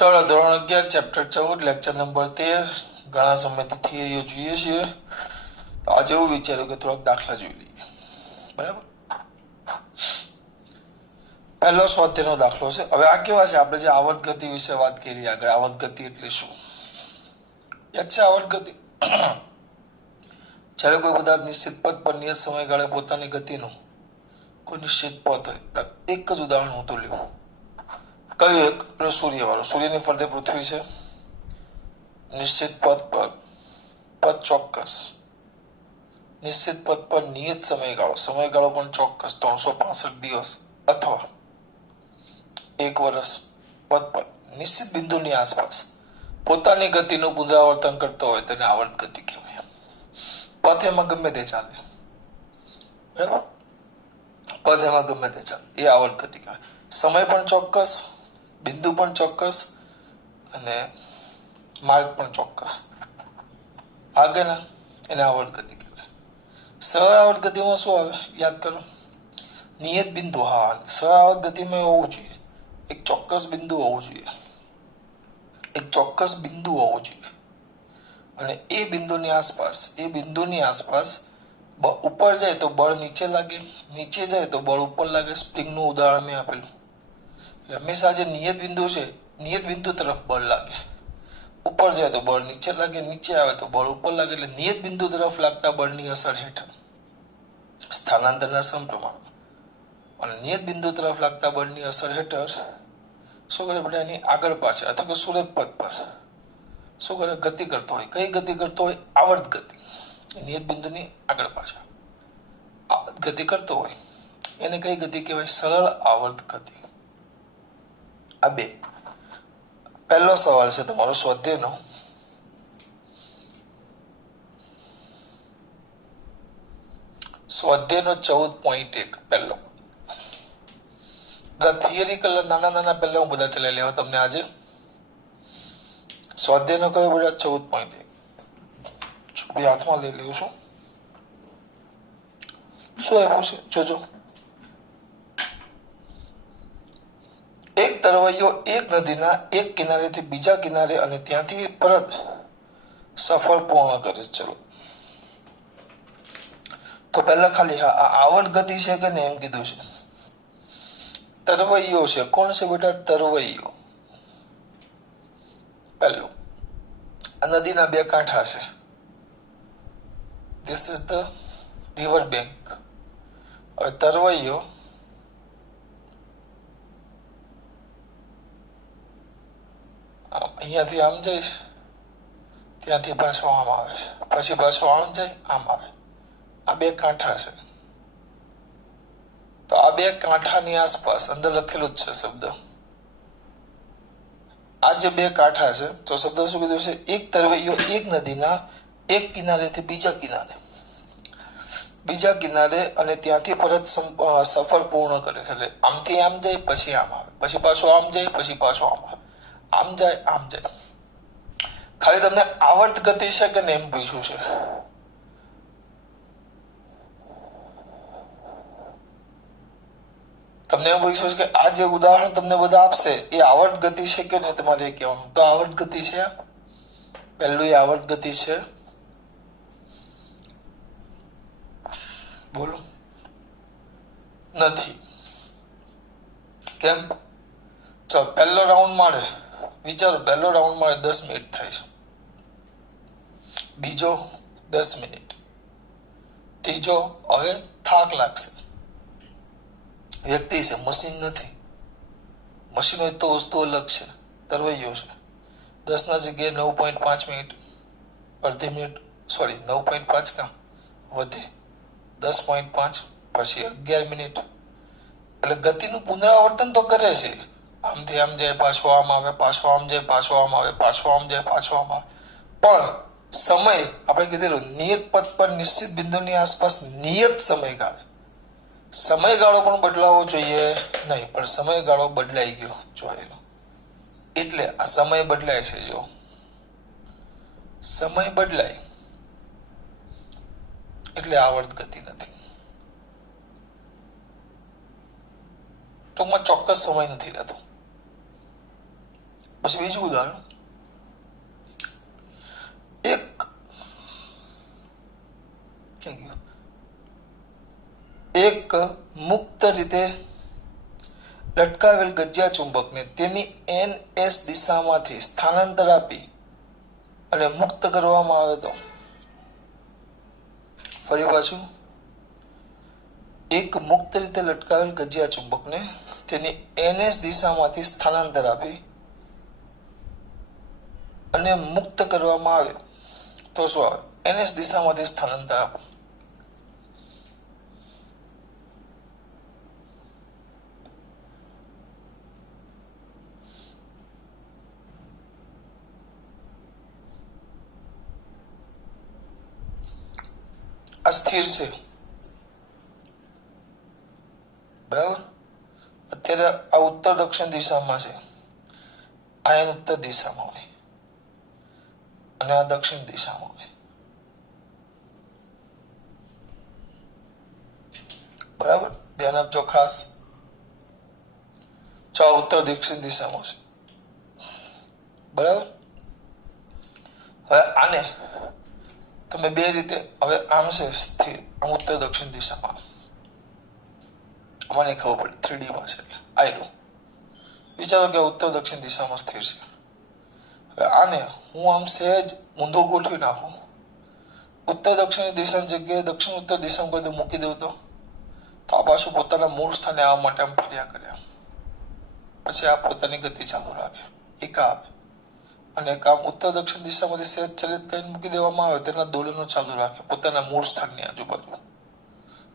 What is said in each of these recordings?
ચાલો ધોરણ 11 chapter 14 lecture number 13 ઘણા સમયથી થિયરીઓ જોઈએ છીએ તો આજે એવું વિચાર્યું કે થોડાક દાખલા જોઈ લઈએ. બરાબર, પહેલો સ્વાધ્યાયનો દાખલો છે. હવે આ કેવા છે, આપણે જે આવર્ત ગતિ વિશે વાત કરી આગળ, આવર્ત ગતિ એટલે શું યાદ છે? આવર્ત ગતિ જ્યારે કોઈ પદાર્થ નિશ્ચિત પથ પર નિયત સમયગાળે પોતાની ગતિનું કોઈ નિશ્ચિત પથ હોય, એક જ ઉદાહરણ હું તો લઉં. કયું એક? સૂર્ય વાળું. સૂર્યની ફરતે પૃથ્વી છે, નિશ્ચિત પથ પર, પથ ચોક્કસ, નિશ્ચિત પથ પર નિયત સમયગાળો, સમયગાળો પણ ચોક્કસ 365 દિવસ અથવા 1 વર્ષ પથ પર નિશ્ચિત બિંદુની આસપાસ પોતાની ગતિનું પુનરાવર્તન કરતો હોય તેને આવર્ત ગતિ કહેવાય. પથ એમાં ગમે તે ચાલે, બરાબર, પદ એમાં ગમે તે ચાલે, એ આવર્ત ગતિ કહેવાય. સમય પણ ચોક્કસ, બિંદુ પણ ચોક્કસ અને માર્ગ પણ ચોક્કસ. આગળના એને આવર્ત ગતિ કહેવાય. સરળ આવર્ત ગતિમાં શું આવે યાદ કરો? નિયત બિંદુ. હા, સરળ આવર્ત ગતિમાં હોવું જોઈએ, એક ચોક્કસ બિંદુ હોવું જોઈએ, એક ચોક્કસ બિંદુ હોવું જોઈએ અને એ બિંદુની આસપાસ ઉપર જાય તો બળ નીચે લાગે, નીચે જાય તો બળ ઉપર લાગે. સ્પ્રિંગનું ઉદાહરણ મેં આપેલું. હંમેશા જે નિયત બિંદુ છે, નિયત બિંદુ તરફ બળ લાગે, ઉપર જાય તો બળ નીચે લાગે, નીચે આવે તો બળ ઉપર લાગે. એટલે નિયત બિંદુ તરફ લાગતા બળની અસર હેઠળ સ્થાનાંતરના સમપ્રમાણમાં અને નિયત બિંદુ તરફ લાગતા બળની અસર હેઠળ શું કરે બેટા? એની આગળ પાછળ અથવા કે સૂર્ય પથ પર શું કરે? ગતિ કરતો હોય. કઈ ગતિ કરતો હોય? આવર્ત ગતિ. નિયત બિંદુની આગળ પાછળ આવર્ત ગતિ કરતો હોય એને કઈ ગતિ કહેવાય? સરળ આવર્ત ગતિ. આ બે. પહેલો સવાલ છે તમારો સ્વાધ્યાયનો. સ્વાધ્યાયનો 14.1 પહેલો. થિયરિકલ નાના પહેલા હું બધા ચલાવી લેવા તમને આજે. સ્વાધ્યાયનો કયો બધા? 14.1. હાથમાં લઈ લઉં છું. શું આપ્યું છે જોજો. એક તરવૈયો એક નદીના એક કિનારેથી બીજા કિનારે અને ત્યાંથી પરત સફર પૂર્ણ કરે. ચલો તો પહેલા ખાલી આ આવર્ત ગતિ છે કે ને એમ કીધું છે. તરવૈયો છે. કોણ છે બેટા? તરવૈયો. પહેલું, નદીના બે કાંઠા છે. This is the river bank. હવે તરવૈયો અહીંયાથી આમ જાય છે, ત્યાંથી પાછો આમ આવે છે, પછી પાછો આમ જાય, આમ આવે. આ બે કાંઠા છે. તો આ બે કાંઠાની આસપાસ અંદર લખેલું જ છે શબ્દ. આ જે બે કાંઠા છે તો શબ્દ શું કીધું છે? એક તરવૈયો એક નદીના એક કિનારેથી બીજા કિનારે અને ત્યાંથી પરત સફર પૂર્ણ કરે છે. એટલે આમથી આમ જાય, પછી આમ આવે, પછી પાછો આમ જાય, પછી પાછો આમ આવે, આમ જાય, આમ જાય. ખાલી તમને આવર્ત ગતિ છે કે ને એમ પૂછ્યું છે. તમને એમ પૂછ્યું છે કે આ જે ઉદાહરણ તમને બધા આપશે એ આવર્ત ગતિ છે કે નહીં, તમારે એ કહેવાનું. તો આવર્ત ગતિ છે. પહેલું એ આવર્ત ગતિ છે. બોલો. નથી. કેમ? ચાલો પહેલો રાઉન્ડ મારે વિચારો. પહેલો રાઉન્ડ મારે 10 મિનિટ થાય છે, બીજો 10 મિનિટ, ત્રીજો હવે થાક લાગશે. વ્યક્તિ છે, મશીન નથી. મશીન હોય તો વસ્તુ અલગ છે. તરવૈયો છે. 10 ના જગ્યાએ 9.5 મિનિટ, અડધી મિનિટ, સોરી 9.5 કામ વધે, 10.5, પછી 11 મિનિટ. એટલે ગતિનું પુનરાવર્તન તો કરે છે. આમથી આમ જાય, પાછો આમ આવે, પાછો આમ જાય, પાછો આમ આવે, પાછો આમ જાય, પાછો આમ આવે. પણ સમય આપણે કીધેલું નિયત પથ પર નિશ્ચિત બિંદુની આસપાસ નિયત સમયગાળો પણ બદલાવો જોઈએ નહીં, પણ સમયગાળો બદલાઈ ગયો જોયેલો. એટલે આ સમય બદલાય છે. જો સમય બદલાય એટલે આવર્ત ગતિ નથી. ટૂંકમાં ચોક્કસ સમય નથી રહેતો. પછી બીજું ઉદાહરણ, એક મુક્ત રીતે લટકાવેલ ગજિયા ચુંબકને તેની NS દિશામાંથી સ્થાનાંતર આપી અને મુક્ત કરવામાં આવે તો, ફરી પાછું, એક મુક્ત રીતે લટકાવેલ ગજિયા ચુંબકને તેની NS દિશામાંથી સ્થાનાંતર આપી અને મુક્ત કરવામાં આવે તો શું આવે? NS દિશામાંથી સ્થાનાંતર આપો. આ સ્થિર છે, બરાબર. અત્યારે આ ઉત્તર દક્ષિણ દિશામાં છે, આ એન ઉત્તર દિશામાં હોય અને આ દક્ષિણ દિશામાં હોય, બરાબર. ધ્યાન આપજો ખાસ. આ ઉત્તર દક્ષિણ દિશામાં છે, બરાબર. હવે આને તમે બે રીતે, હવે આમ છે સ્થિર, આમ ઉત્તર દક્ષિણ દિશામાં, મને ખબર પડી 3D માં છે એટલે આયરું. વિચારો કે ઉત્તર દક્ષિણ દિશામાં સ્થિર છે. હવે આને હું આમ સહેજ ઊંધો ગોઠવી નાખું, ઉત્તર દક્ષિણ દિશાની જગ્યાએ દક્ષિણ ઉત્તર દિશામાં બધું મૂકી દઉં તો આ પાછું પોતાના મૂળ સ્થાને આવવા માટે આમ ફર્યા કર્યા, પછી આ પોતાની ગતિ ચાલુ રાખે, એક આવે અને કામ ઉત્તર દક્ષિણ દિશામાંથી સહેજ ચલિત કરીને મૂકી દેવામાં આવે, તેના દોલનો ચાલુ રાખે પોતાના મૂળ સ્થાનની આજુબાજુ.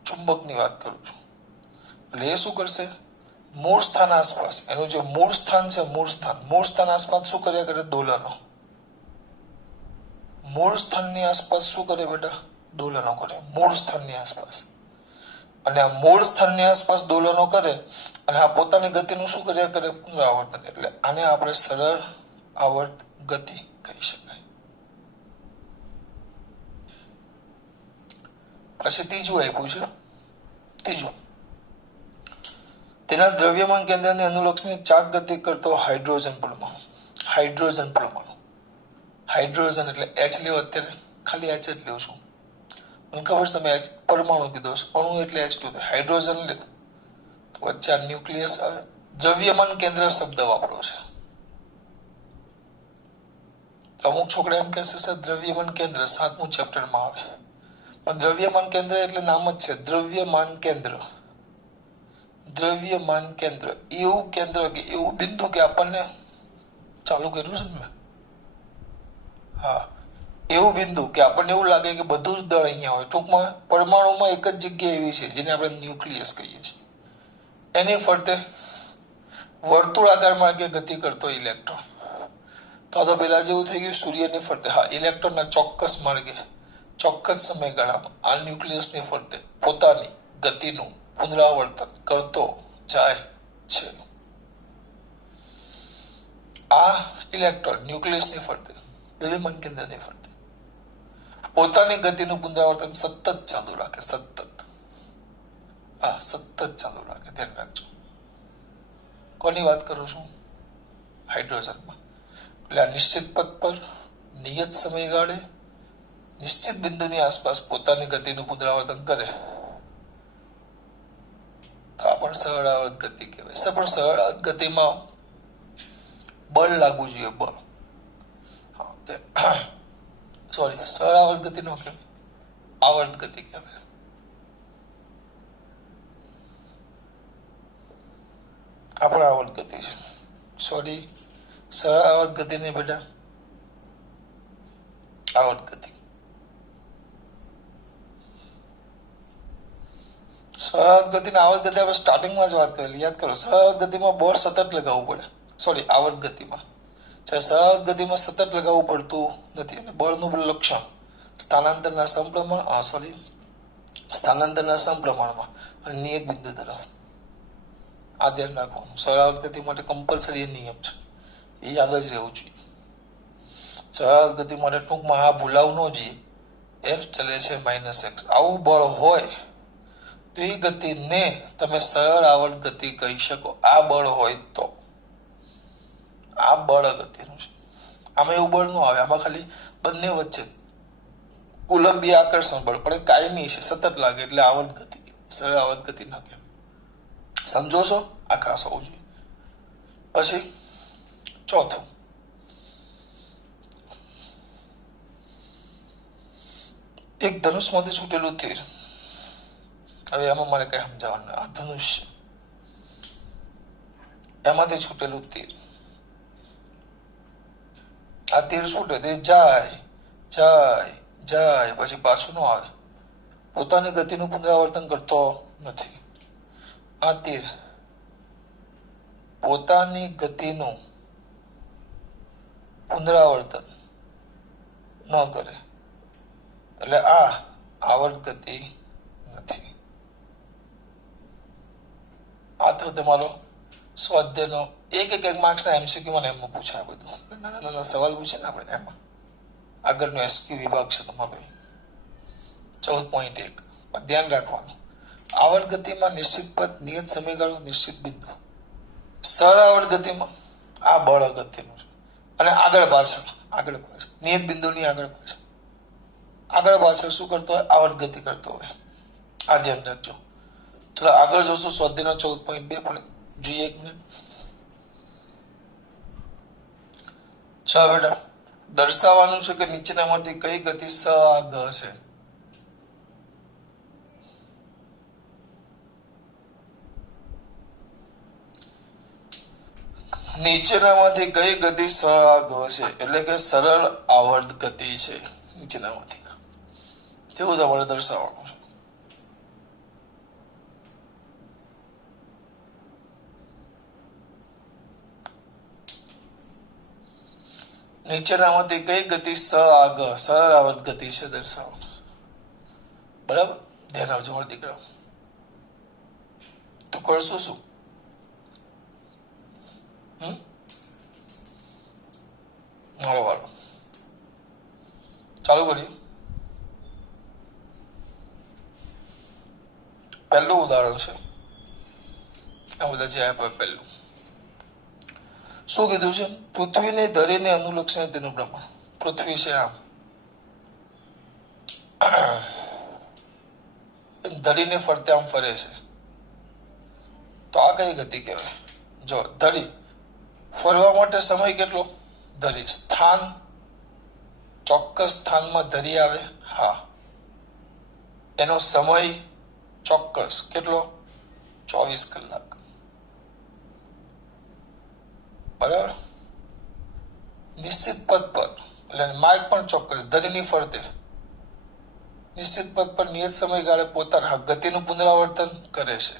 ચુંબકની વાત કરું છું. એટલે એ શું કરશે? મૂળ સ્થાન આસપાસ, એનું જે મૂળ સ્થાન છે, મૂળ સ્થાન આસપાસ શું કર્યા કરે? દોલનો. મૂળ સ્થાનની આસપાસ શું કરે બેટા? દોલનો કરે મૂળ સ્થાનની આસપાસ. અને આ મૂળ સ્થાનની આસપાસ દોલનો કરે અને આ પોતાની ગતિનું શું કર્યા કરે? પુનરાવર્તન. એટલે આને આપણે સરળ આવર્ત ગતિ કહી શકાય. પછી ત્રીજું આપ્યું છે. ત્રીજું, તેના દ્રવ્યમાન કેન્દ્રને અનુલક્ષીને ચાક ગતિ કરતો હાઇડ્રોજન પરમાણુ. હાઇડ્રોજન પરમાણુ, હાઇડ્રોજન એટલે H લ્યો, અત્યારે ખાલી H જ લ્યો છું, મને ખબર છે તમે H પરમાણુ કીધો છે, અણુ એટલે H2, હાઇડ્રોજન લે તો વચ્ચે આ ન્યુક્લિયસ આવે. દ્રવ્યમાન કેન્દ્ર શબ્દ વાપરો છે. અમુક છોકરા એમ કહેશે સર દ્રવ્યમાન કેન્દ્ર 7મું ચેપ્ટરમાં આવે, પણ દ્રવ્યમાન કેન્દ્ર એટલે નામ જ છે દ્રવ્યમાન કેન્દ્ર. દ્રવ્યમાન કેન્દ્ર એવું કેન્દ્ર કે એવું બિંદુ કે આપણને ચાલુ કર્યું છે ને મેં, હા, એવું બિંદુ કે આપણને એવું લાગે કે બધું જ દળ અહીંયા હોય. ટૂંકમાં પરમાણુમાં એક જ જગ્યા એવી છે જેને આપણે ન્યુક્લિયસ કહીએ છીએ. એની ફરતે વર્તુળાકાર માર્ગે ગતિ કરતો ઇલેક્ટ્રોન. તો પેલા જેવું થઈ ગયું સૂર્યની ફરતે, હા, ઇલેક્ટ્રોનના ચોક્કસ માર્ગે ચોક્કસ સમયગાળામાં આ ન્યુક્લિયસની ફરતે પોતાની ગતિનું પુનરાવર્તન કરતો જાય છે. આ ઇલેક્ટ્રોન ન્યુક્લિયસની ફરતે, દ્રવ્યમાન કેન્દ્રની ફરતે પોતાની ગતિનું પુનરાવર્તન સતત ચાલુ રાખે, સતત ચાલુ રાખે. ધ્યાન રાખજો. કોની વાત કરું છું? હાઇડ્રોજનમાં. એટલે આ નિશ્ચિત પથ પર નિયત સમયગાળે નિશ્ચિત બિંદુની આસપાસ પોતાની ગતિનું પુનરાવર્તન કરે તો આ પણ સરળ આવર્ત ગતિ કહેવાય. પણ સરળ આવર્ત ગતિમાં બળ લાગવું જોઈએ, બળ. સોરી, સરળ આવર્ત ગતિ નો કહેવાય, આવર્ત ગતિ કહેવાય. આપણા આવર્ત ગતિ છે, સોરી, સરળ આવર્ત ગતિ નહીં બેટા, આવર્ત ગતિ. સરળ ગતિના આવર્ત ગતિ આપણે સ્ટાર્ટિંગમાં જ વાત કરેલી, યાદ કરો. સરળ ગતિમાં બળ સતત લગાવવું પડે, સોરી, આવર્ત ગતિમાં. સરળ ગતિમાં સતત લગાવવું પડતું નથી. અને બળનું લક્ષણ સ્થાનાંતરના સમપ્રમાણમાં અને નિયત બિંદુ તરફ. આ ધ્યાન રાખવાનું. સરળ ગતિ માટે કમ્પલસરી નિયમ છે, એ યાદ જ રહેવું જોઈએ. સરળ ગતિ માટે ટૂંકમાં આ ભૂલાવું ન જોઈએ. F ચલે છે -x, આવું બળ હોય તો એ ગતિને તમે સરળ આવર્ત ગતિ કહી શકો. આ બળ હોય તો, આ બળ અગત્યનું છે. આમાં એવું બળ ન આવે, આમાં ખાલી બંને વચ્ચે કુલંબીય આકર્ષણ બળ, પણ એ કાયમી છે, સતત લાગે એટલે આવર્ત ગતિ, સરળ આવર્ત ગતિ ના કહેવાય. સમજો છો? આ ખાસ હોવું જોઈએ. પછી ચોથું, એક ધનુષમાંથી છૂટેલું તીર. હવે એમાં મારે કઈ સમજાવવાનું, આ ધનુષ્ય, એમાંથી છૂટેલું તીર. આ તીર છૂટે તે જાય જાય જાય, પછી પાછું ન આવે, પોતાની ગતિનું પુનરાવર્તન કરતો નથી. આ તીર પોતાની ગતિનું પુનરાવર્તન ન કરે એટલે આ આવર્ત ગતિ નથી. આ તો તમારો સ્વાધ્યાયનો એક માર્ક્સના એમસીક્યુમાં એમાં પૂછાય બધું, નાના નાના સવાલ પૂછે ને આપણે એમાં. આગળનો એસક્યુ વિભાગ છે તમારો 14.1. ધ્યાન રાખવાનું, આવર્ત ગતિમાં નિશ્ચિત પદ, નિયત સમયગાળો, નિશ્ચિત બિંદુ. સરળ આવર્ત ગતિમાં આ બળ અગત્યનું છે, અને આગળ પાછળ નિયત બિંદુની આગળ પાછળ શું કરતો હોય? આવર્ત ગતિ કરતો હોય. આ ધ્યાન રાખજો. ચલો આગળ જોશું સ્વાધ્યાયના 14.2 પણ જોઈએ એક મિનિટ. ચાલો બેટા, દર્શાવવાનું છે કે નીચેનામાંથી કઈ ગતિ સ આ ગ છે. નીચેનામાંથી કઈ ગતિ સ આ ગ છે, એટલે કે સરળ આવર્ત ગતિ છે નીચેનામાંથી, એવું તમારે દર્શાવવાનું છે. નીચેનામાંથી કઈ ગતિ સ આ ગ સરળ આવર્ત ગતિ છે દર્શાવવાનું. બરાબર, ધ્યાન આવજો મારા દીકરા. તો કરશું શું? મારો વાળો ચાલુ કરીએ. પહેલું ઉદાહરણ છે, આ બધા જે આપ્યા. પહેલું શું કીધું છે? પૃથ્વીને ધરીને અનુલક્ષીને તેનું પ્રમાણ. પૃથ્વી છે આમ, ધરીને ફરતે આમ ફરે છે, તો આ કઈ ગતિ કહેવાય? જો ધરી ફરવા માટે સમય કેટલો? ધરી સ્થાન, ચોક્કસ સ્થાનમાં ધરી આવે, હા, એનો સમય ચોક્કસ કેટલો? 24 કલાક. બરાબર. નિશ્ચિત પદ પર એટલે માર્ગ પણ ચોક્કસ, ધરીની ફરતે નિશ્ચિત પદ પર નિયત સમયગાળે પોતાના ગતિનું પુનરાવર્તન કરે છે.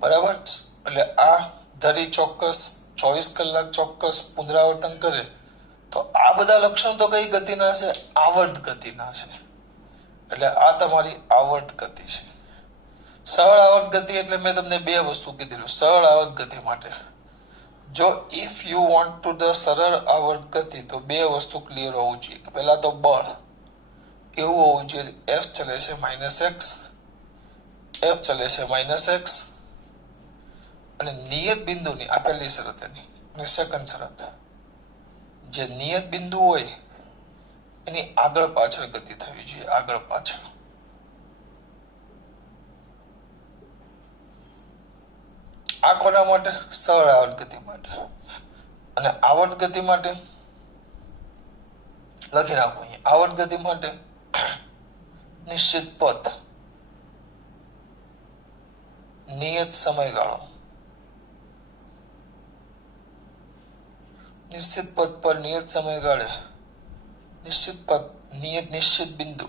બરાબર. એટલે આ ધરી ચોક્કસ, 24 કલાક ચોક્કસ પુનરાવર્તન કરે, તો આ બધા લક્ષણો તો કઈ ગતિના છે? આવર્ત ગતિના છે. એટલે આ તમારી આવર્ત ગતિ છે. સરળ આવર્ત ગતિ એટલે મેં તમને બે વસ્તુ કીધેલું. સરળ આવર્ત ગતિ માટે જો if you want to the સરળ આવર્ત ગતિ, તો બે વસ્તુ ક્લિયર હોવું જોઈએ. પહેલા તો બળ એવું હોવું જોઈએ, F ચલે છે -x, F ચલે છે -x, અને નિયત બિંદુની આ પહેલી શરત એની. અને સેકન્ડ શરત, જે નિયત બિંદુ હોય એની આગળ પાછળ ગતિ થવી જોઈએ, આગળ પાછળ. આ કોના માટે? સરળ આવર્ત ગતિ માટે. અને આવર્ત ગતિ માટે લખી નાખો અહીંયા. આવર્ત ગતિ માટે નિશ્ચિત પથ, નિયત સમયગાળો, નિશ્ચિત પદ પર નિયત સમયગાળે નિશ્ચિત પદ, નિશ્ચિત બિંદુ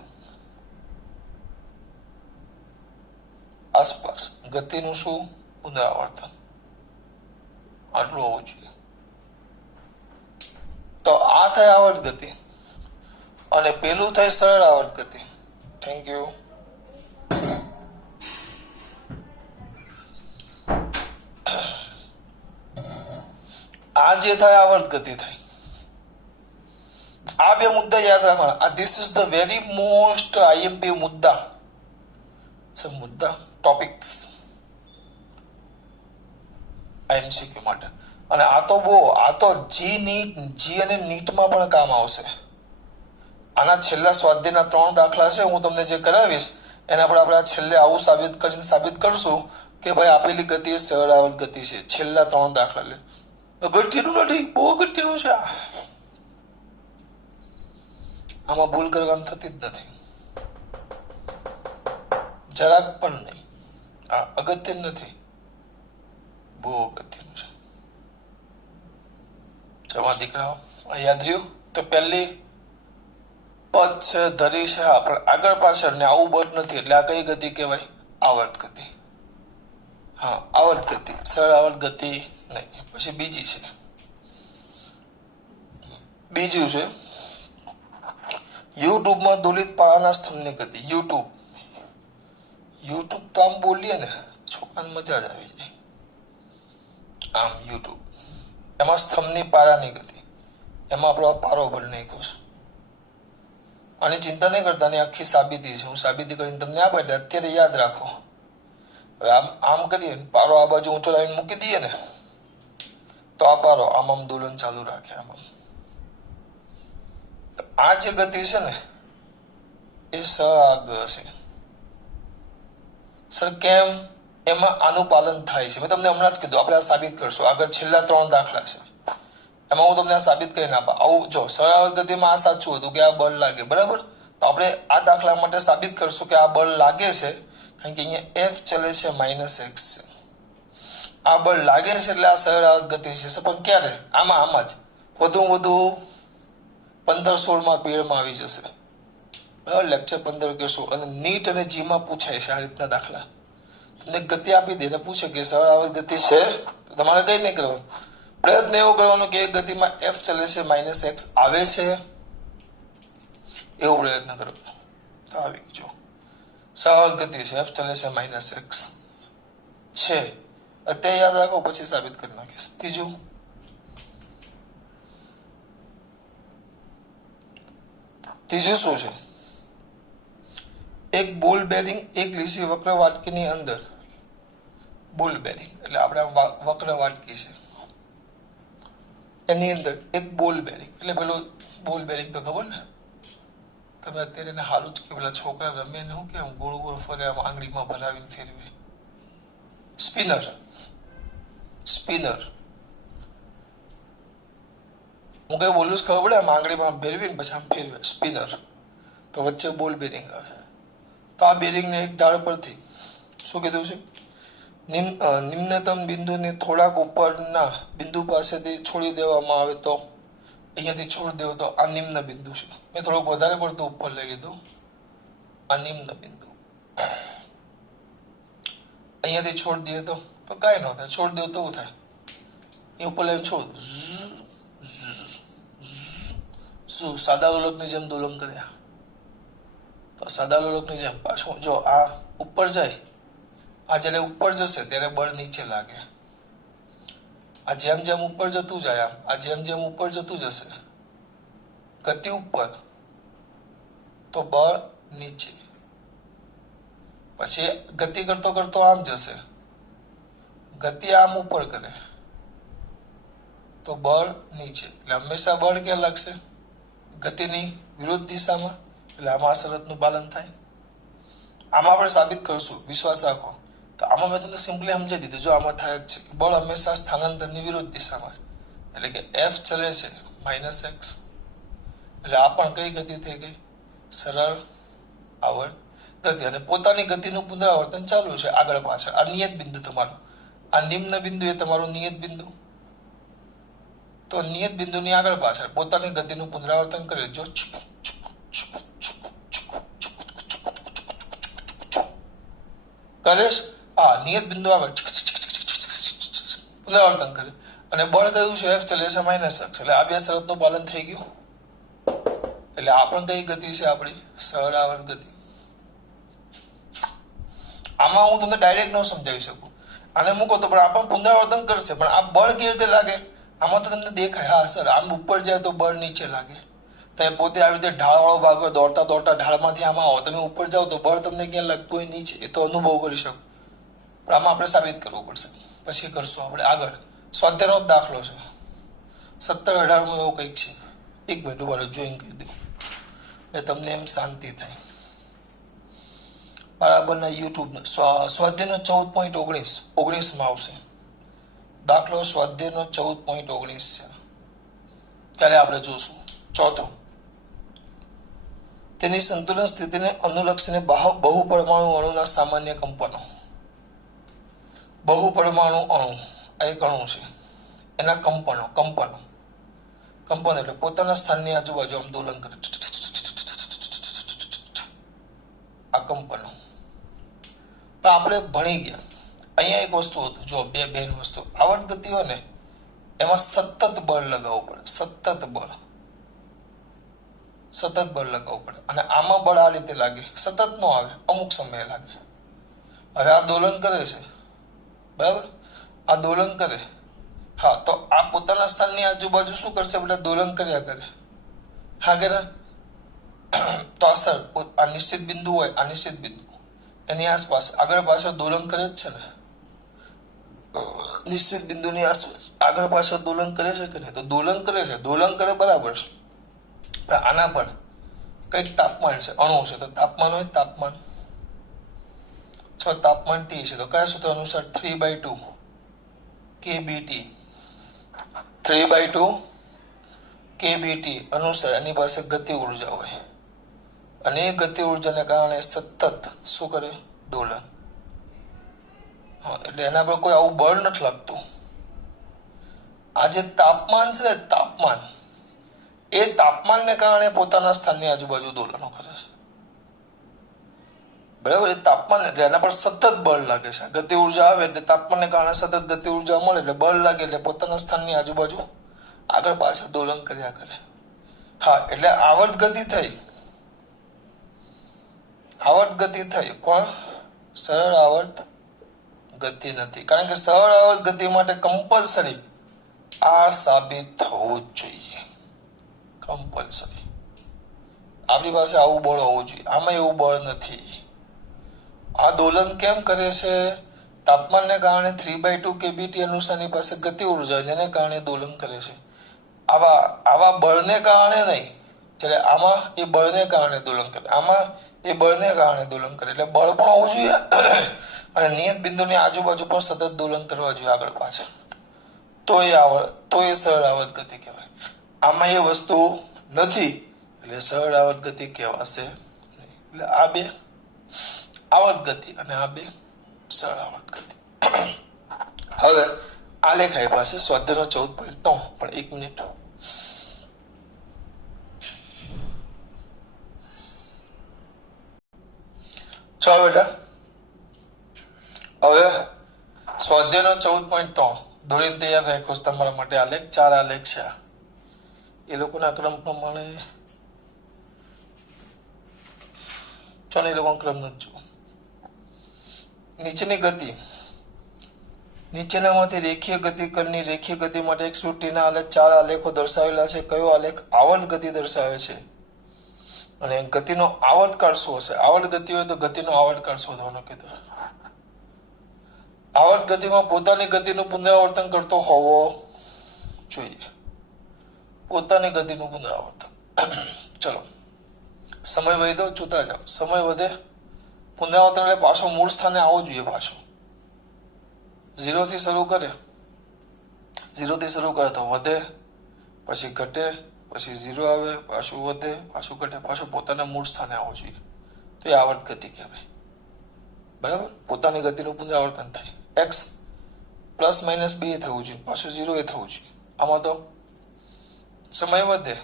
આસપાસ ગતિનું શું? પુનરાવર્તન. આટલું હોવું જોઈએ. તો આ થાય આવર્ત ગતિ, અને પેલું થાય સરળ આવર્ત ગતિ. Thank you. આ જે થાય આવર્ત ગતિ થાય. આ બે મુદ્દા યાદ રાખવાના. This is the very most IMP મુદ્દા. મુદ્દા ટોપિક્સ. આ MCQ માટે. અને આ તો જી અને નીટમાં પણ કામ આવશે. આના છેલ્લા સ્વાધ્યાયના 3 દાખલા છે, હું તમને જે કરાવીશ એના પર આપણે છેલ્લે આવું સાબિત કરશું કે ભાઈ આપેલી ગતિ એ સરળ આવર્ત ગતિ છે. છેલ્લા 3 દાખલા લે, ગઠિયાનું નથી, બહુ ગઠિયાનું છે. આમાં ભૂલ કરવાની થતી જ નથી, જરાક પણ નહીં. આ અગત્ય નથી, બહુ અગત્યનું છે. જવા દીકરાઓ, યાદ રહ્યું? તો પહેલી પદ છે, ધરી છે, પણ આગળ પાછળ ને આવું બળ નથી, એટલે આ કઈ ગતિ કહેવાય? આવર્ત ગતિ. હા, આવર્ત ગતિ, સરળ આવર્ત ગતિ નહીં. પછી બીજી છે, બીજું છે યુટ્યુબમાં દોલિત પાયાના સ્તંભની ગતિ. યુટ્યુબ તો આમ બોલીએ ને છોકરાને મજા જ આવી જાય. આમ યુટ્યુબ, એમાં સ્તંભની પારાની ગતિ, એમાં આપણો પારો ભરી નાખ્યો છે. આની ચિંતા નહીં કરતા, ની આખી સાબિતી છે, હું સાબિતી કરીને તમને આપે એટલે અત્યારે યાદ રાખો. હવે આમ કરીએ, પારો આ બાજુ ઊંચો લાવીને મૂકી દઈએ ને તો આ પારો આમ દોલન ચાલુ રાખે. આ જે ગતિ છે ને એ સઆગ છે. સર કેમ? એમાં આનું પાલન થાય છે. મેં તમને હમણાં જ કીધું, આપણે આ સાબિત કરશું. આગળ છેલ્લા 3 દાખલા છે, એમાં હું તમને આ સાબિત કરીને આપા. આવું જો સરળ ગતિમાં આ સાચું હતું કે આ બળ લાગે, બરાબર? તો આપણે આ દાખલા માટે સાબિત કરશું કે આ બળ લાગે છે, કારણ કે અહીંયા F ચલે છે -x છે. આ બળ લાગે છે એટલે આ સરળ ગતિ છે. પણ ક્યારે? આમાં જ વધુ 15-16માં પીરિયડમાં આવી જશે, બરાબર? લેક્ચર 15 કે 16. અને નીટ અને જીમાં પૂછાય છે આ રીતના દાખલા. તમને ગતિ આપી દે ને પૂછે કે સરળ આવર્ત ગતિ છે, તો તમારે કઈ નહીં કરવાનું, પ્રયત્ન એવો કરવાનો કે એક ગતિમાં F ચલે છે -x આવે છે, એવો પ્રયત્ન કરો. તો આવી ગયો, સરળ ગતિ છે, F ચલે છે -x છે. અત્યારે યાદ રાખો, પછી સાબિત કરી નાખીશ. ત્રીજું શું છે? એક બોલ બેરિંગ એક લીસી વક્ર વાટકીની અંદર, બોલ બેરિંગ એટલે આપણે વક્ર વાટકી છે, એની અંદર એક બોલ બેરિંગ, એટલે પેલો બોલ બેરિંગ તો ખબર ને તમે અત્યારે એને હાલું જ કે પેલા છોકરા રમે ને શું કે આમ ગોળ ગોળ ફરે, આમ આંગળીમાં ભરાવીને ફેરવે, સ્પિનર. હું કઈ બોલું ખબર પડે? આમ આંગળીમાં ફેરવીને પછી આમ ફેરવે, સ્પિનર. તો વચ્ચે બોલ બેરિંગ આવે. તો આ બેરિંગને એક ઢાળ પરથી શું કીધું છે? નિમ્નતમ બિંદુને થોડાક ઉપરના બિંદુ પાસેથી છોડી દેવામાં આવે તો, અહીંયાથી છોડી દેવો તો આ નિમ્ન બિંદુ છે. મેં થોડુંક વધારે પડતું ઉપર લઈ લીધું, આ નિમ્ન બિંદુ. અહીંયાથી છોડી દઈએ તો કાંઈ ન થાય, છોડી દેવું તો શું થાય? એ ઉપર લઈને છોડ, સાદા લોલકની જેમ દોલન કર્યા. તો સાદા લોલકની જેમ પાછું જો આ ઉપર જાય, આ જ્યારે ઉપર જશે ત્યારે બળ નીચે લાગે. આ જેમ જેમ ઉપર જતું જાય, આ જેમ ઉપર જતું જશે, ગતિ ઉપર તો બળ નીચે. પછી ગતિ કરતો આમ જશે, ગતિ આમ ઉપર કરે તો બળ નીચે. એટલે હંમેશા બળ ક્યાં લાગશે? ગતિની વિરુદ્ધ દિશામાં. એટલે આમાં આ શરતનું પાલન થાય. આમાં આપણે સાબિત કરશું, વિશ્વાસ રાખો. તો આમાં મેં તમને સિમ્પલી સમજાવી દીધું. જો આમાં થાય જ છે કે બળ હંમેશા સ્થાનાંતરની વિરુદ્ધ દિશામાં છે, એટલે કે F ચલે છે -x. એટલે આ પણ કઈ ગતિ થઈ ગઈ? સરળ આવર્ત ગતિ. અને પોતાની ગતિનું પુનરાવર્તન ચાલુ છે આગળ પાછળ. આ નિયત બિંદુ તમારું, આ નિમ્ન બિંદુ એ તમારું નિયત બિંદુ. તો નિયત બિંદુની આગળ પાછળ પોતાની ગતિનું પુનરાવર્તન કરે. જો કરે નિયત બિંદુ આગળ પુનરાવર્તન કરે, અને બળ કયું છે? F ચલે છે -x. એટલે આ બે શરતનું પાલન થઈ ગયું. એટલે આ પણ કઈ ગતિ છે? આપણી સરળ આવર્ત ગતિ. આમાં હું તમને ડાયરેક્ટ ન સમજાવી શકું, આને મૂકો તો પણ આ પણ પુનરાવર્તન કરશે, પણ આ બળ કેવી રીતે લાગે? આમાં તો તમને દેખાય, હા સર આમ ઉપર જાય તો બળ નીચે લાગે. તમે પોતે આવી રીતે ઢાળવાળો ભાગ દોડતા ઢાળમાંથી આમાં આવો, તમે ઉપર જાઓ તો બળ તમને ક્યાં લાગતું હોય? નીચે. એ તો અનુભવ કરી શકો, પણ આમાં આપણે સાબિત કરવું પડશે. પછી કરશું આપણે આગળ. સ્વાધ્યાયનો દાખલો છે 17-18 એવું કંઈક છે. 1 મિનિટ ઉભા જોઈને કહી દઉં એટલે તમને એમ શાંતિ થાય. બરાબરના યુટ્યુબ સ્વાધ્યાયનો 14.19 આવશે દાખલો. સ્વાધ્યાયનો 14.19 છે ત્યારે આપણે જોશું. ચોથો, તેની સંતુલન સ્થિતિને અનુલક્ષીને બહુપરમાણુ અણુના સામાન્ય કંપનો. બહુપરમાણુ અણુ આ એક અણુ છે, એના કંપન એટલે પોતાના સ્થાનની આજુબાજુ આમ દોલન કરે. આ કંપનો પણ આપણે ભણી ગયા. અહીંયા એક વસ્તુ હતું, જો બેન વસ્તુ આવર્ત ગતિ હોય ને એમાં સતત બળ લગાવવું પડે. સતત બળ લગાવવું પડે. અને આમાં બળ આ રીતે લાગે, સતત નો આવે, અમુક સમયે લાગે. હવે આ દોલન કરે છે, બરાબર, આ દોલન કરે. હા, તો આ પોતાના સ્થાનની આજુબાજુ શું કરશે બેટા? દોલન કર્યા કરે. હા કે ના? તો આ સર આ નિશ્ચિત બિંદુ હોય, આ નિશ્ચિત બિંદુ એની આસપાસ આગળ પાછળ દોલન કરે જ છે ને. નિશ્ચિત બિંદુની આસપાસ આગળ પાછળ દોલન કરે છે કે નહીં? તો દોલન કરે છે, દોલન કરે બરાબર છે. પણ આના પર કંઈક તાપમાન છે, અણુ છે, તો તાપમાન હોય, તાપમાન તાપમાન T છે, તો કયા સૂત્ર અનુસાર 3/2 kBT. 3/2 kBT અનુસાર એની પાસે ગતિ ઉર્જા હોય અને એ ગતિ ઉર્જાને કારણે સતત શું કરે? દોલન. હા, એટલે એના પર કોઈ આવું બળ નથી લાગતું. આ જે તાપમાન છે ને, તાપમાન, એ તાપમાનને કારણે પોતાના સ્થાનની આજુબાજુ દોલનો કરે છે. બરાબર? એ તાપમાન એટલે એના પર સતત બળ લાગે છે. ગતિ ઉર્જા આવે એટલે તાપમાનને કારણે સતત ગતિ ઉર્જા મળે એટલે બળ લાગે એટલે પોતાના સ્થાનની આજુબાજુ આગળ પાછળ દોલન કર્યા કરે. હા, એટલે આવર્ત ગતિ થઈ, પણ સરળ આવર્ત ગતિ નથી. કારણ કે સરળ આવર્ત ગતિ માટે કમ્પલસરી આ સાબિત થવું જ જોઈએ. કમ્પલસરી આપણી પાસે આવું બળ હોવું જોઈએ. આમાં એવું બળ નથી. આ દોલન કેમ કરે છે? તાપમાનને કારણે 3/2 kBT અનુસારની પાસે ગતિ ઉર્જા એને કારણે દોલન કરે છે. આવા બળને કારણે નહીં. જ્યારે આમાં એ બળને કારણે દોલન કરે, આમાં એ બળને કારણે દોલન કરે. એટલે બળ પણ હોવું જોઈએ અને નિયત બિંદુની આજુબાજુ પણ સતત દોલન કરવા જોઈએ આગળ પાછળ. તો એ સરળ આવર્ત ગતિ કહેવાય. આમાં એ વસ્તુ નથી એટલે સરળ આવર્ત ગતિ કહેવાશે નહીં. એટલે આ બે આવર્ત ગતિ અને આ બે સરળ આવર્ત ગતિ. હવે આલેખ આપ્યા છે સ્વાધ્યાયનો 14.3, પણ 1 મિનિટ. ચાલો બેટા, હવે સ્વાધ્યાયનો 14.3 દોરીને તૈયાર રાખ્યો તમારા માટે. આલેખ 4 આલેખ છે. એ લોકોના ક્રમ પ્રમાણે ચાલો, એ લોકોનો ક્રમ નથી જુઓ. નીચેની ગતિ, નીચેનામાંથી રેખીય ગતિ કરની રેખીય ગતિ માટે એક સૃષ્ટિના આલેખ 4 આલેખો દર્શાવેલા છે. કયો આલેખ આવર્ત ગતિ દર્શાવે છે અને ગતિનો આવર્તકાળ શું હશે? આવર્ત ગતિ હોય તો ગતિનો આવર્તકાળ શોધવાનો કીધું. આવર્ત ગતિમાં પોતાની ગતિનું પુનરાવર્તન કરતો હોવો જોઈએ. પોતાની ગતિનું પુનરાવર્તન. ચલો, સમય વધ્યો, જોતા જાઓ. સમય વધે, પુનરાવર્તન એટલે પાછો મૂળ સ્થાને આવવો જોઈએ. પાછો 0 થી શરૂ કરે, 0 થી શરૂ કરે તો વધે, પછી ઘટે, પછી 0 આવે, પાછું વધે, પાછું ઘટે, પાછું પોતાના મૂળ સ્થાને આવવું જોઈએ. તો એ આવર્ત ગતિ કહેવાય. બરાબર? પોતાની ગતિનું પુનરાવર્તન થાય. x +- 2 થવું જોઈએ, પાછું 0 થવું જોઈએ. આમાં તો સમય વધે,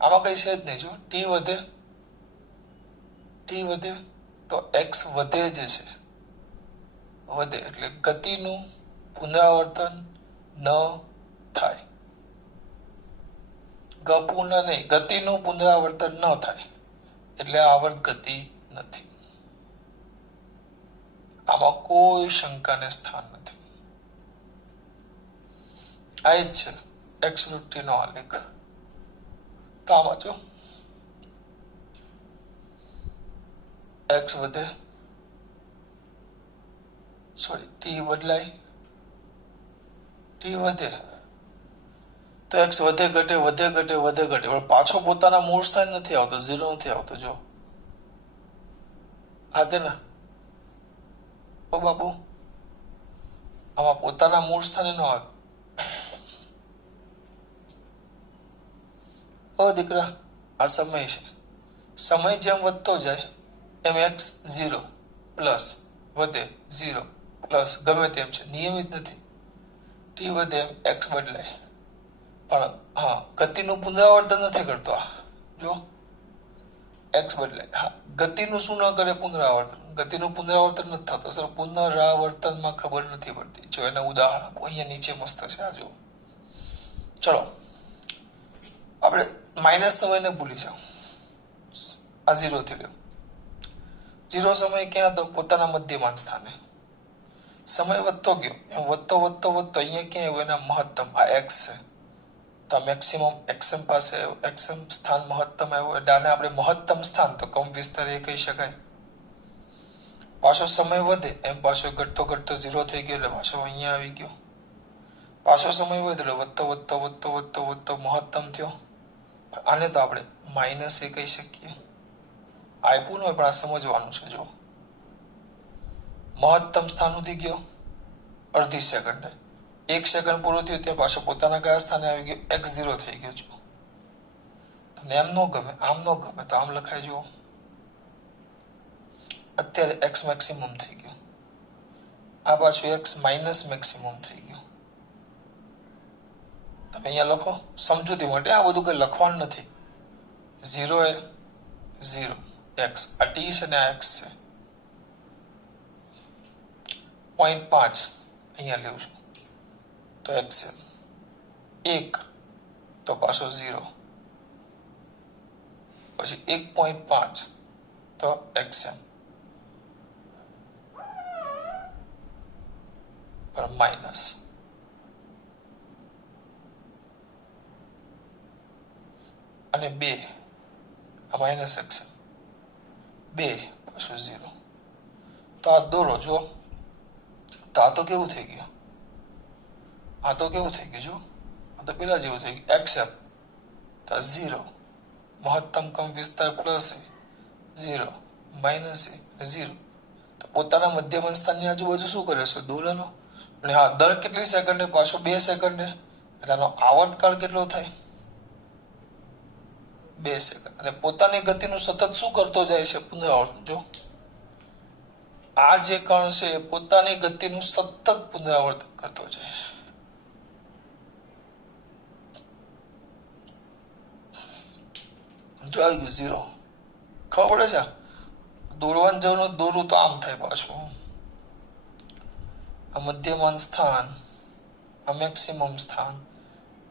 આમાં કઈ છે જ નહીં. જો t વધે તો x વધે જ છે. વધે એટલે ગતિનું પુનરાવર્તન ન થાય. ગતિનું પુનરાવર્તન ન થાય એટલે આવર્ત ગતિ નથી. આમાં કોઈ શંકાને સ્થાન નથી. આ જ છે x વૃત્તિનો આલેખ. તો આમાં જો x વધે, સોરી ટી બદલાય, ટી વધે તો એક્સ વધે ઘટે વધે ઘટે વધે ઘટે, પણ પાછો પોતાના મૂળ સ્થાન નથી આવતો, 0 નથી આવતો. જો હા કે ના ઓ બાપુ, આમાં પોતાના મૂળ સ્થાને ન આવે. ઓ દીકરા, આ સમય છે. સમય જેમ વધતો જાય એમ એક્સ 0 પ્લસ વધે 0 પ્લસ ગમે તેમ છે, નિયમિત નથી. ટી વધે એમ એક્સ બદલાય, પણ હા ગતિનું પુનરાવર્તન નથી કરતો. જો એક્સ બદલાય, હા ગતિનું શું ન કરે, પુનરાવર્તન. ગતિનું પુનરાવર્તન નથી થતું સર, પુનરાવર્તનમાં ખબર નથી પડતી. જો એને ઉદાહરણ આપો, અહીંયા નીચે મસ્ત છે. આ જો ચલો આપણે માઇનસ સમયને ભૂલી જાઓ, આ 0 થી લ્યો. 0 સમય ક્યાં હતો, પોતાના મધ્યમાન સ્થાને. સમય વધતો ગયો એમ વધતો વધતો વધતો અહીંયા ક્યાં આવ્યો, એના મહત્તમ. આ એક્સ છે તો મેક્સિમમ એક્સએમ પાસે એક્સએમ સ્થાન મહત્તમ આવ્યો, એટલે આને આપણે મહત્તમ સ્થાન તો કમ વિસ્તાર એ કહી શકાય. પાછો સમય વધે એમ પાછો ઘટતો ઘટતો 0 થઈ ગયો, એટલે પાછો અહીંયા આવી ગયો. પાછો સમય વધે એટલે વધતો વધતો વધતો વધતો વધતો મહત્તમ થયો. આને તો આપણે માઇનસ એ કહી શકીએ. આપ્યું ન હોય પણ આ સમજવાનું છે. જો મહત્તમ સ્થાન સુધી ગયો અડધી સેકન્ડે, 1 સેકન્ડ પૂરું થયું ત્યાં પાછો પોતાના કયા સ્થાને આવી ગયો, એક્સ 0 થઈ ગયો. જો તમને એમ ન ગમે, આમ ન ગમે તો આમ લખાય. જુઓ અત્યારે એક્સ મેક્સિમમ થઈ ગયું, આ પાછું એક્સ માઇનસ મેક્સિમમ થઈ ગયું. તમે અહીંયા લખો સમજૂતી માટે, આ બધું કઈ લખવાનું નથી. 0 એ 0 એક્સ, આ ટી છે ને આ એક્સ છે. 0.5 અહીંયા લેવું છું તો એક્સ છે, 1 તો પાછો 0, પછી 1.5 તો એક્સ એમ પર માઇનસ, અને 2 આ માઇનસ એક્સ 2 પાછું 0. તો આ દોરો. જો તો આ તો કેવું થઈ ગયું, આ તો કેવું થઈ ગયું. જો આ તો પેલા જેવું થઈ ગયું, એક્સ એમ તો 0 મહત્તમ કમ વિસ્તાર પ્લસ એ 0 માઇનસ એ 0. તો પોતાના મધ્યમાન સ્થાનની આજુબાજુ શું કરે છે, દોલનો. અને હા દર કેટલી સેકન્ડે, પાછો 2 સેકન્ડે, એટલે આનો આવર્તકાળ કેટલો થાય, 2 સેકન્ડ. અને પોતાની ગતિનું સતત શું કરતો જાય છે, પુનરાવર્તન. જો આ જે કણ છે એ પોતાની ગતિનું સતત પુનરાવર્તન કરતો જાય છે. જો આવી ગયું 0. ખબર પડે છે, દોરવાનું જવાનું દોરું તો આમ થાય પાછું. આ મધ્યમાન સ્થાન, આ મેક્સિમમ સ્થાન,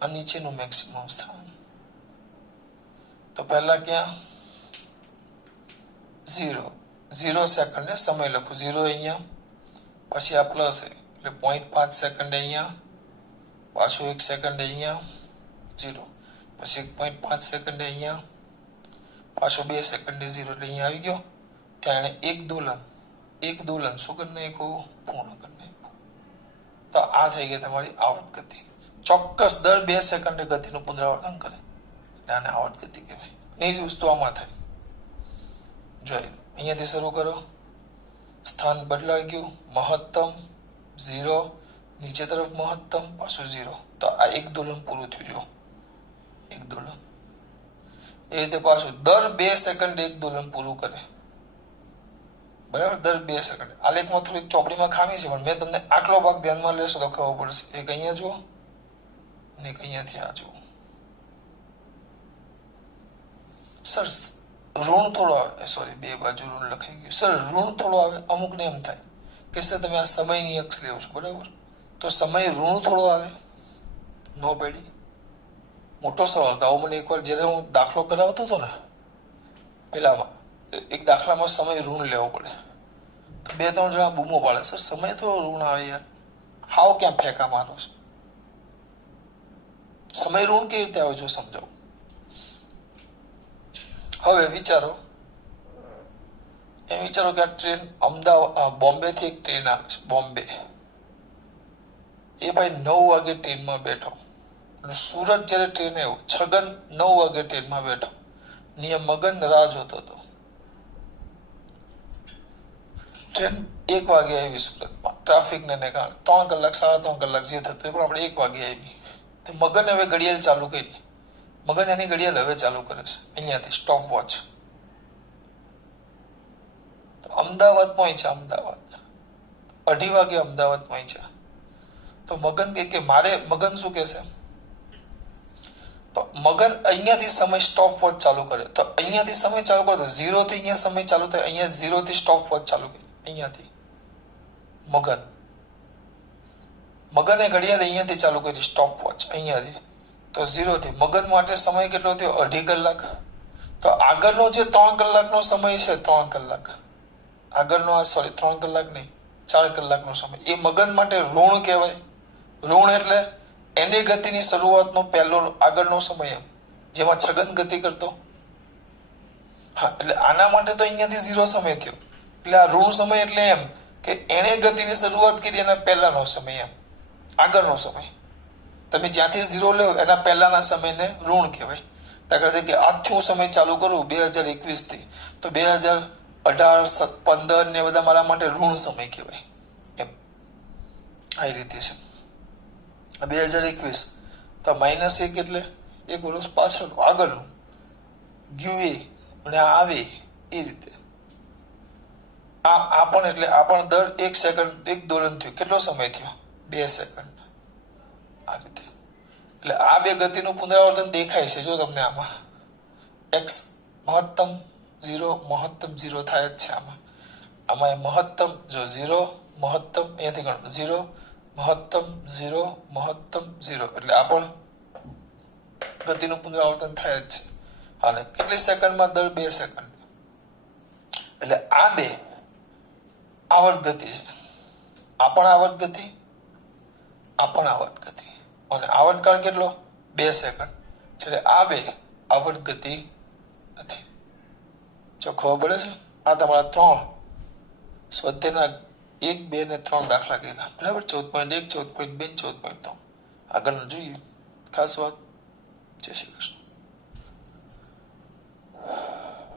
આ નીચેનું મેક્સિમમ સ્થાન. તો પહેલા ક્યાં 0 સેકન્ડે સમય લખું, 0 અહીંયા, પછી આ પ્લસ એટલે 0.5 સેકન્ડ અહીંયા, પાછું 1 સેકન્ડ અહીંયા 0, પછી 1.5 સેકન્ડ અહીંયા, પાછું 2 સેકન્ડે 0, એટલે અહીંયા આવી ગયો. ત્યાં એને એક દોલન શું કરી નાખ્યું, પૂર્ણ કરી નાખ્યું. તો આ થઈ ગઈ તમારી આવર્ત ગતિ. ચોક્કસ દર 2 સેકન્ડે ગતિનું પુનરાવર્તન કરે એટલે આને આવર્ત ગતિ કહેવાય. એ જ વસ્તુ આમાં થાય. જોઈ અહીંયાથી શરૂ કરો, સ્થાન બદલાઈ ગયું, મહત્તમ 0, નીચે તરફ મહત્તમ, પાછું 0. તો આ એક દોલન પૂરું થયું. જો એક દોલન એ રીતે પાછું દર 2 સેકન્ડે એક દોલન પૂરું કરે. બરાબર, દર 2 સેકન્ડ. આ લેખમાં થોડીક ચોપડીમાં ખામી છે, પણ મેં તમને આટલો ભાગ ધ્યાનમાં લેશો તો ખબર પડશે. એક અહીંયા જુઓ અને એક અહીંયાથી આ જુઓ. સર ઋણ થોડો આવે, સોરી 2 બાજુ ઋણ લખાઈ ગયું. સર ઋણ થોડો આવે, અમુકને એમ થાય કે સર તમે આ સમયની અક્ષ લેવો છો, બરાબર, તો સમય ઋણ થોડો આવે, નો પેડી. મોટો સવાલ તો આવો મને એકવાર જ્યારે હું દાખલો કરાવતો હતો ને પેલામાં, એક દાખલામાં સમય ઋણ લેવો પડે તો 2-3 જણા બૂમો પાડે, સર સમય તો ઋણ આવે યાર, હાવ ક્યાં ફેંકા મારો છે, સમય ઋણ કેવી રીતે આવે જો સમજાવું. હવે વિચારો એમ વિચારો કે આ ટ્રેન અમદાવાદ બોમ્બે થી એક ટ્રેન આવે છે બોમ્બે. એ ભાઈ 9 વાગે ટ્રેનમાં બેઠો અને સુરત જયારે ટ્રેન આવ્યો છગન 9 વાગે ટ્રેનમાં બેઠો નિયમ મગન રાહ જોતો હતો. ટ્રેન 1 વાગે આવી સુરતમાં ટ્રાફિક ને કારણે 3 કલાક 3.5 કલાક જે થતું એ પણ આપણે 1 વાગે આવી. તો મગન હવે ઘડિયાળ ચાલુ કરી. મગન એની ઘડિયાળ હવે ચાલુ કરે છે અહીંયાથી સ્ટોપ વોચ. અમદાવાદ પહોંચ્યા. અમદાવાદ 2:30 વાગે અમદાવાદ પહોંચ્યા. તો મગન કે મારે મગન શું કહેશે? તો મગન અહીંયાથી સમય સ્ટોપ વોચ ચાલુ કરે. તો અહીંયાથી સમય ચાલુ કરે તો 0 થી અહીંયા સમય ચાલુ થાય. અહીંયા 0 થી સ્ટોપ વોચ ચાલુ કરી અહીંયાથી મગને ઘડિયાળ અહીંયાથી ચાલુ કરી સ્ટોપ વોચ અહીંયાથી. તો 0 થી મગન માટે સમય કેટલો થયો? 2.5 કલાક. તો આગળનો જે 3 કલાકનો સમય છે 3 કલાક આગળનો 3 કલાક નહીં 4 કલાકનો સમય એ મગન માટે ઋણ કહેવાય. ઋણ એટલે એની ગતિની શરૂઆતનો પહેલો આગળનો સમય એમ જેમાં છગન ગતિ કરતો. હા એટલે આના માટે તો અહીંયાથી 0 સમય થયો. એટલે આ ઋણ સમય એટલે એમ કે એણે ગતિની શરૂઆત કરી એના પહેલાનો સમય એમ આગળનો સમય. તમે જ્યાંથી 0 લો એના પહેલાના સમયને ઋણ કહેવાય. દાખલા તરીકે આજથી હું સમય ચાલુ કરું 2021 થી તો 2018 15 ને બધા મારા માટે ઋણ સમય કહેવાય એમ. આ રીતે છે 2021 તો -1 એટલે 1 વર્ષ પાછળનું આગળનું ગયું એ અને આ આવે એ રીતે. આ પણ એટલે આ પણ દર 1 સેકન્ડ 1 દોલન થયું. કેટલો સમય થયો? 2 સેકન્ડ. આ રીતે એટલે આ બે ગતિનું પુનરાવર્તન દેખાય છે જો તમને આમાં x મહત્તમ 0 મહત્તમ 0 થાય જ છે આમાં મહત્તમ જો 0 મહત્તમ અહીંયાથી ગણો 0 મહત્તમ 0 મહત્તમ 0 એટલે આ પણ ગતિનું પુનરાવર્તન થાય જ છે. અને કેટલી સેકન્ડમાં? દર 2 સેકન્ડ. એટલે આ બે આવર્ત ગતિ છે. આ પણ આવર્ત ગતિ, આ પણ આવર્ત ગતિ અને આવર્તકાળ કેટલો? 2 સેકન્ડ. એટલે આ બે આવર્ત ગતિ નથી. જો ખબર પડે છે? આ તમારા 3 સ્વાધ્યાયના 1, 2 ને 3 દાખલા કર્યા બરાબર. 14.1 14.2 14.3 આગળનું જોઈએ ખાસ વાત. જય શ્રી કૃષ્ણ.